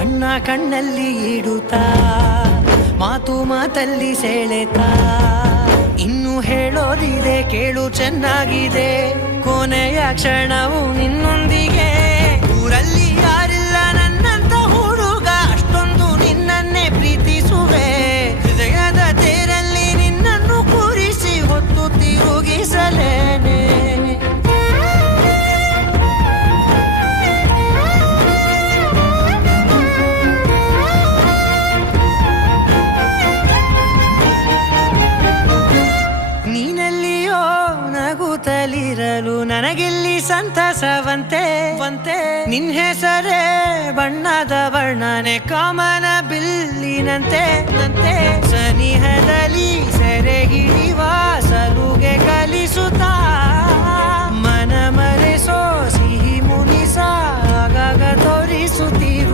ಕಣ್ಣ ಕಣ್ಣಲ್ಲಿ ಇಡುತ್ತಾ ಮಾತು ಮಾತಲ್ಲಿ ಸೆಳೆತಾ ಇನ್ನು ಹೇಳೋದಿದೆ ಕೇಳು ಚೆನ್ನಾಗಿದೆ ಕೊನೆಯ ಕ್ಷಣವು ನಿನ್ನೊಂದಿಗೆ ಊರಲ್ಲಿ ಯಾರಿಲ್ಲ ನನ್ನಂತ ಹುಡುಗ ಅಷ್ಟೊಂದು ನಿನ್ನನ್ನೇ ಪ್ರೀತಿಸುವೆ ಹೃದಯದ ತೇರಲ್ಲಿ ನಿನ್ನನ್ನು ಕೂರಿಸಿ ಹೊತ್ತು ತಿರುಗಿಸಲೇನೆ ನೀನೆಲ್ಲಿಯೋ ನಗುತ್ತಲಿರಲು ನನಗೆಲ್ಲಿ ಸಂತಸವಂತೆ ನಿನ್ ಹೆಸರೇ ಬಣ್ಣದ ವರ್ಣನೆ ಕಾಮನ ಬಿಲ್ಲಿನಂತೆ ಸನಿಹದಲ್ಲಿ ಸೆರೆ ಹಿಡಿಯುವ ಸಲುಗೆ ಕಲಿಸುತ್ತಾ ಮನ ಮರೆಸೋ ಸಿಹಿ ಮುನಿಸ ಆಗಾಗ ತೋರಿಸುತ್ತೀವಿ